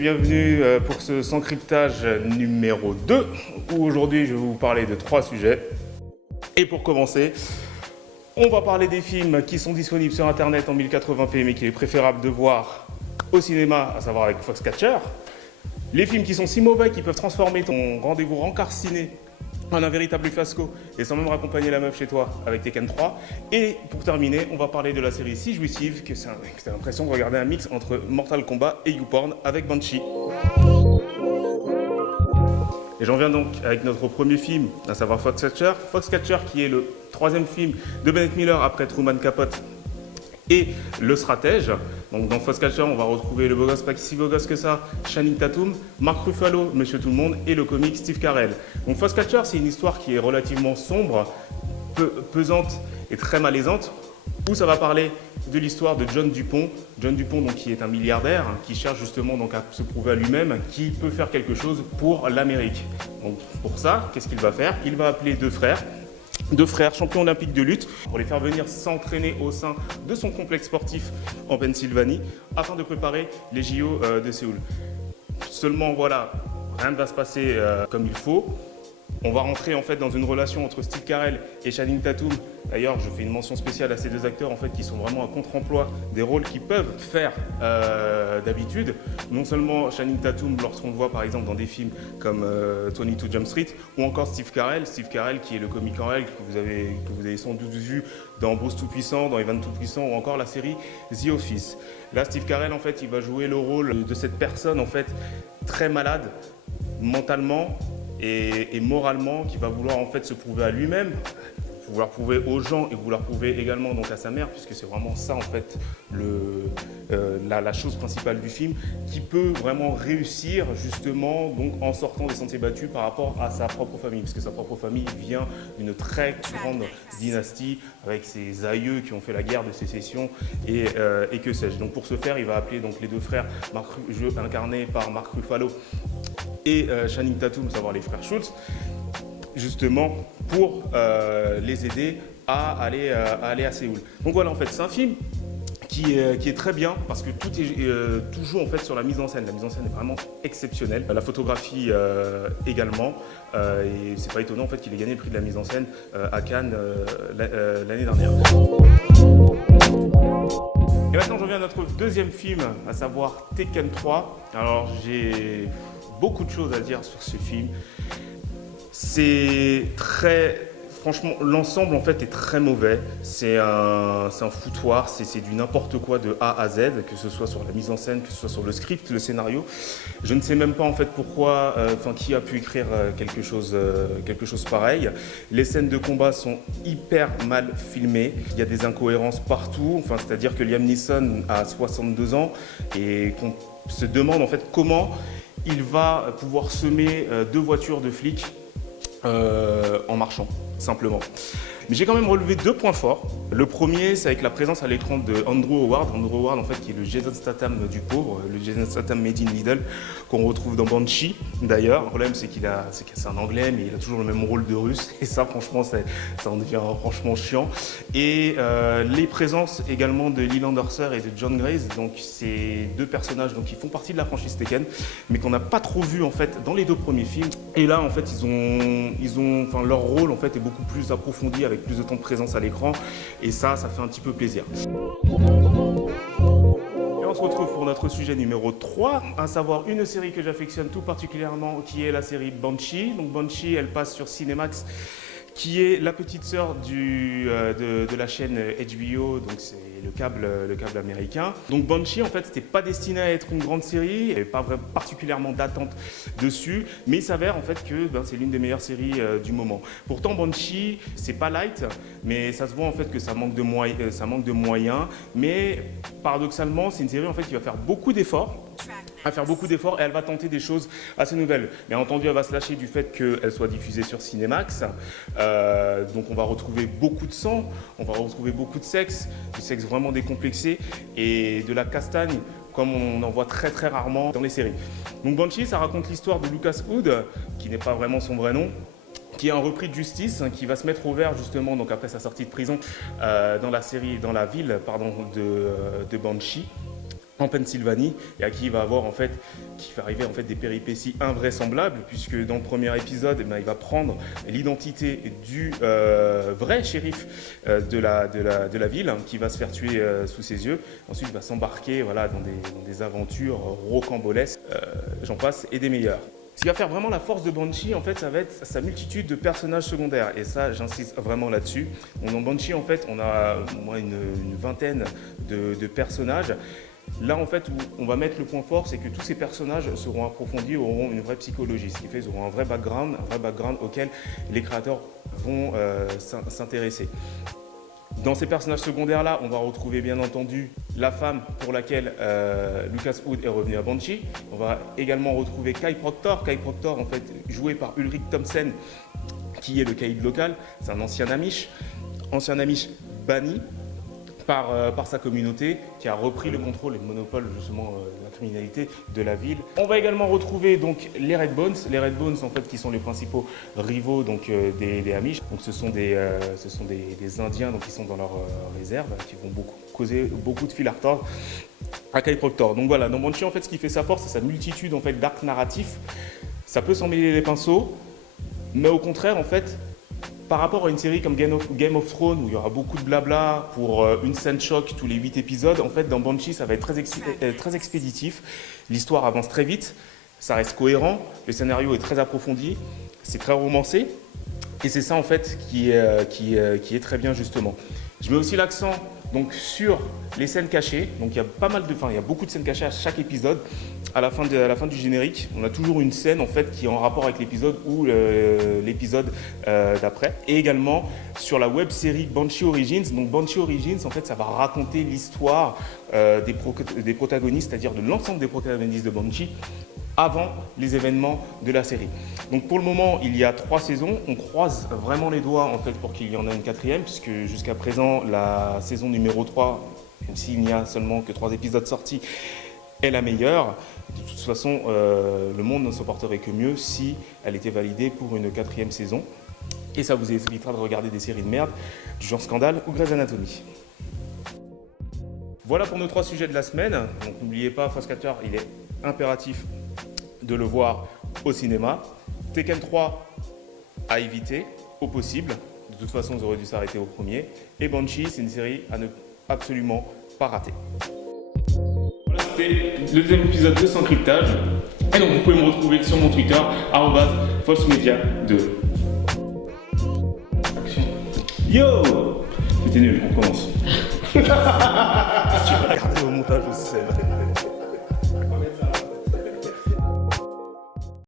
bienvenue pour ce Sans Cryptage numéro 2, où aujourd'hui je vais vous parler de 3 sujets. Et pour commencer, on va parler des films qui sont disponibles sur internet en 1080p mais qu'il est préférable de voir au cinéma, à savoir avec Foxcatcher. Les films qui sont si mauvais qu'ils peuvent transformer ton rendez-vous rencard ciné en un véritable fiasco et sans même raccompagner la meuf chez toi avec Tekken 3. Et pour terminer, on va parler de la série si jouissive que t'as l'impression de regarder un mix entre Mortal Kombat et YouPorn avec Banshee. Et j'en viens donc avec notre premier film, à savoir Foxcatcher. Foxcatcher qui est le 3e film de Bennett Miller après Truman Capote et Le Stratège. Donc dans Foxcatcher, on va retrouver le beau gosse, pas si beau gosse que ça, Channing Tatum, Mark Ruffalo, Monsieur Tout-le-Monde et le comique Steve Carell. Donc Foxcatcher, c'est une histoire qui est relativement sombre, pesante et très malaisante, où ça va parler de l'histoire de John Dupont. John Dupont, donc, qui est un milliardaire, qui cherche justement donc, à se prouver à lui-même qu'il peut faire quelque chose pour l'Amérique. Donc pour ça, qu'est-ce qu'il va faire? Il va appeler deux frères champions olympiques de lutte, pour les faire venir s'entraîner au sein de son complexe sportif en Pennsylvanie, afin de préparer les JO de Séoul. Seulement voilà, rien ne va se passer comme il faut. On va rentrer en fait dans une relation entre Steve Carell et Channing Tatum. D'ailleurs, je fais une mention spéciale à ces deux acteurs en fait qui sont vraiment un contre-emploi des rôles qu'ils peuvent faire d'habitude. Non seulement Channing Tatum lorsqu'on le voit par exemple dans des films comme 22 Jump Street, ou encore Steve Carell qui est le comique en règle que vous avez sans doute vu dans Bruce Tout-Puissant, dans Evan Tout-Puissant ou encore la série The Office. Là, Steve Carell en fait, il va jouer le rôle de cette personne en fait très malade mentalement et moralement, qui va vouloir en fait se prouver à lui-même, vouloir prouver aux gens et vouloir prouver également donc à sa mère, puisque c'est vraiment ça en fait la chose principale du film, qui peut vraiment réussir justement donc en sortant des sentiers battus par rapport à sa propre famille, puisque sa propre famille vient d'une très grande dynastie avec ses aïeux qui ont fait la guerre de sécession et que sais-je. Donc pour ce faire, il va appeler donc les deux frères incarnés par Mark Ruffalo et Channing Tatum, savoir les frères Schultz, justement pour les aider à aller à Séoul. Donc voilà, en fait, c'est un film qui est très bien parce que tout joue en fait sur la mise en scène. La mise en scène est vraiment exceptionnelle. La photographie également. Et c'est pas étonnant en fait qu'il ait gagné le prix de la mise en scène à Cannes l'année dernière. Et maintenant, j'en viens à notre deuxième film, à savoir Tekken 3. Alors, j'ai beaucoup de choses à dire sur ce film. Franchement, l'ensemble en fait est très mauvais. C'est un foutoir, c'est du n'importe quoi de A à Z, que ce soit sur la mise en scène, que ce soit sur le script, le scénario. Je ne sais même pas en fait pourquoi, qui a pu écrire quelque chose pareil. Les scènes de combat sont hyper mal filmées. Il y a des incohérences partout. C'est-à-dire que Liam Neeson a 62 ans et qu'on se demande en fait comment il va pouvoir semer 2 voitures de flics en marchant, simplement. Mais j'ai quand même relevé 2 points forts. Le premier, c'est avec la présence à l'écran de Andrew Howard. Andrew Howard, en fait, qui est le Jason Statham du pauvre, le Jason Statham made in Lidl, qu'on retrouve dans Banshee, d'ailleurs. Le problème, c'est que c'est un anglais, mais il a toujours le même rôle de russe. Et ça, franchement, ça en devient franchement chiant. Et les présences également de Lee Landerser et de John Grace. Donc, ces 2 personnages donc, qui font partie de la franchise Tekken, mais qu'on n'a pas trop vu, en fait, dans les 2 premiers films. Et là, en fait, leur rôle, en fait, est beaucoup plus approfondi, avec plus de temps de présence à l'écran, et ça fait un petit peu plaisir. Et on se retrouve pour notre sujet numéro 3, à savoir une série que j'affectionne tout particulièrement, qui est la série Banshee. Donc Banshee, elle passe sur Cinemax, qui est la petite sœur de la chaîne HBO, donc c'est le câble américain. Donc Banshee, en fait, c'était pas destiné à être une grande série, il n'y avait pas particulièrement d'attente dessus, mais il s'avère en fait que c'est l'une des meilleures séries du moment. Pourtant Banshee, c'est pas light, mais ça se voit en fait que ça manque de moyens, mais paradoxalement, c'est une série en fait qui va faire beaucoup d'efforts. Et elle va tenter des choses assez nouvelles. Bien entendu, elle va se lâcher du fait qu'elle soit diffusée sur Cinemax. Donc on va retrouver beaucoup de sang, on va retrouver beaucoup de sexe, du sexe vraiment décomplexé et de la castagne comme on en voit très très rarement dans les séries. Donc Banshee, ça raconte l'histoire de Lucas Hood, qui n'est pas vraiment son vrai nom, qui est un repris de justice, qui va se mettre au vert justement donc après sa sortie de prison dans la ville de Banshee. en Pennsylvanie et à qui il va avoir qui va arriver des péripéties invraisemblables puisque dans le premier épisode il va prendre l'identité du vrai shérif de la ville qui va se faire tuer sous ses yeux. Ensuite il va s'embarquer dans des aventures rocambolesques, j'en passe et des meilleures. Ce qui va faire vraiment la force de Banshee, ça va être sa multitude de personnages secondaires. Et ça, j'insiste vraiment là-dessus. Donc, dans Banshee, on a au moins une vingtaine de personnages. Là, où on va mettre le point fort, c'est que tous ces personnages seront approfondis, auront une vraie psychologie. Ce qui fait qu'ils auront un vrai background auquel les créateurs vont s'intéresser. Dans ces personnages secondaires-là, on va retrouver bien entendu la femme pour laquelle Lucas Hood est revenu à Banshee. On va également retrouver Kai Proctor. Kai Proctor, joué par Ulrich Thomsen, qui est le caïd local. C'est un ancien Amish banni par sa communauté, qui a repris le contrôle et le monopole justement de la criminalité de la ville. On va également retrouver donc les Red Bones. Les Red Bones qui sont les principaux rivaux des Amish. Donc ce sont des Indiens qui sont dans leur réserve, qui vont causer beaucoup de fil à retordre à Kai Proctor. Donc voilà, dans Banshee ce qui fait sa force, c'est sa multitude d'arcs narratifs. Ça peut s'en mêler les pinceaux, mais au contraire par rapport à une série comme Game of Thrones, où il y aura beaucoup de blabla pour une scène choc tous les 8 épisodes, dans Banshee, ça va être très expéditif. L'histoire avance très vite, ça reste cohérent, le scénario est très approfondi, c'est très romancé. Et c'est ça qui est très bien justement. Je mets aussi l'accent sur les scènes cachées. Donc il y a beaucoup de scènes cachées à chaque épisode. À la fin du générique, on a toujours une scène qui est en rapport avec l'épisode ou l'épisode d'après. Et également sur la web série Banshee Origins. Donc Banshee Origins, ça va raconter l'histoire des protagonistes, c'est-à-dire de l'ensemble des protagonistes de Banshee avant les événements de la série. Donc pour le moment, il y a 3 saisons. On croise vraiment les doigts pour qu'il y en ait une 4e, puisque jusqu'à présent, la saison numéro 3, même s'il n'y a seulement que 3 épisodes sortis, est la meilleure. De toute façon, le monde ne se porterait que mieux si elle était validée pour une 4e saison. Et ça vous évitera de regarder des séries de merde du genre Scandale ou Grey's Anatomy. Voilà pour nos 3 sujets de la semaine. Donc n'oubliez pas, Fastcatcher, il est impératif de le voir au cinéma. Tekken 3 à éviter au possible. De toute façon, vous aurez dû s'arrêter au premier. Et Banshee, c'est une série à ne absolument pas rater. Voilà, c'était le deuxième épisode de Sans Cryptage. Et donc, vous pouvez me retrouver sur mon Twitter, @falsemedia2. Action. Yo! C'était nul, on commence. Tu vas regarder au montage aussi,